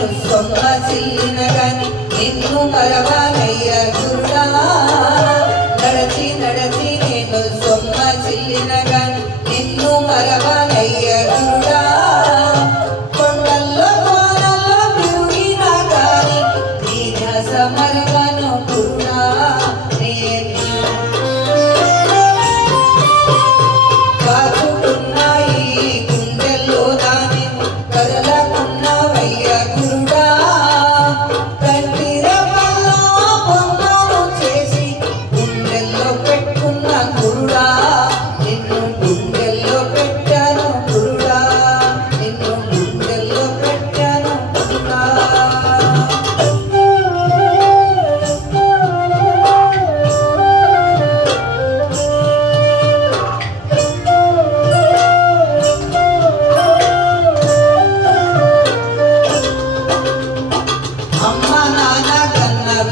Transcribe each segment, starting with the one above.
నేను సొమ్మసిల్లిన గాని నిన్ను మరవాలయ్య గురుడా. నడచి నడచి నేను సొమ్మసిల్లిన గాని నిన్ను మరవాలయ్య గురుడా. కొండల్లో కోనల్లో తిరిగినా గాని నీ ధ్యాస మరవను గురుడా.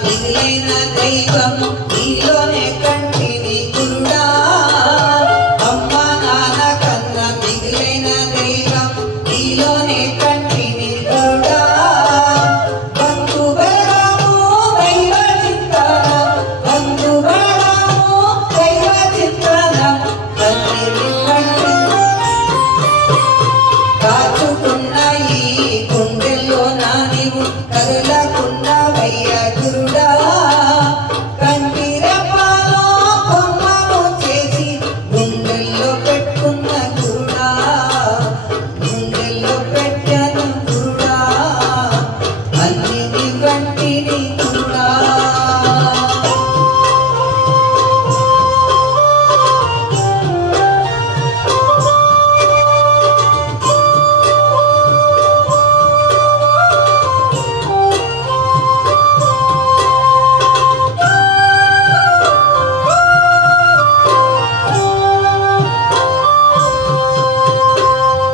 మిగిలిన దైవం నీలోనే కంటిని గురుడా. అమ్మ నాన్న కన్న మిగిలిన దైవం నీలోనే కంటిని గురుడా. బంధు బలము దైవ చింతనం, బంధు బలము దైవ చింతనం. తండ్రిని కంటి కాచుకున్న ఈ గుండెల్లో నా నీవు కదలకున్నవయ్య గురుడా. కంటిరెప్పలో బొమ్మను చేసి గుండెల్లో పెట్టుకున్న గురుడా. గుండెల్లో పెట్టాను గురుడా. అన్ని వంటిని గురుడా.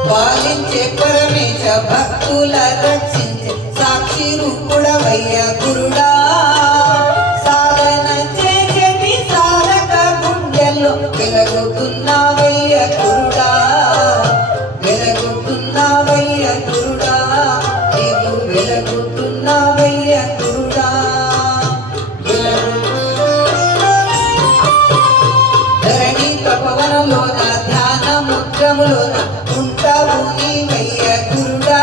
పాలించే పరమేశ భక్తుల రక్షించే సాక్షి రూపుడవయ్య గురుడా. సాధన చేసేటి సాధక గుండెల్లో వెలుగుతున్నావయ్య గురుడా. వెలుగుతున్నావయ్య గురుడా. నీవు వెలుగుతున్నావయ్య గురుడా. ధరణి తపవనంలోన ధ్యాన ముద్రములోన ఉంటావు నీవయ్య గురుడా.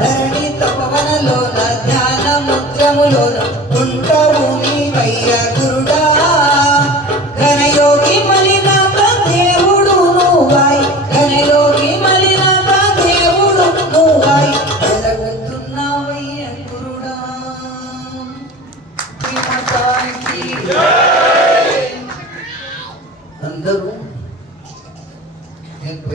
ధరణి తపవనలోన ధ్యాన ముద్రములోన ఉంటావు నీవయ్య గురుడా. ఘనయోగి మలినాథ దేవుడు నువ్వాయి, ఘనయోగి మలినాథ దేవుడు నువ్వాయి. వెలుగుతున్నావయ్య గురుడా. అందరూ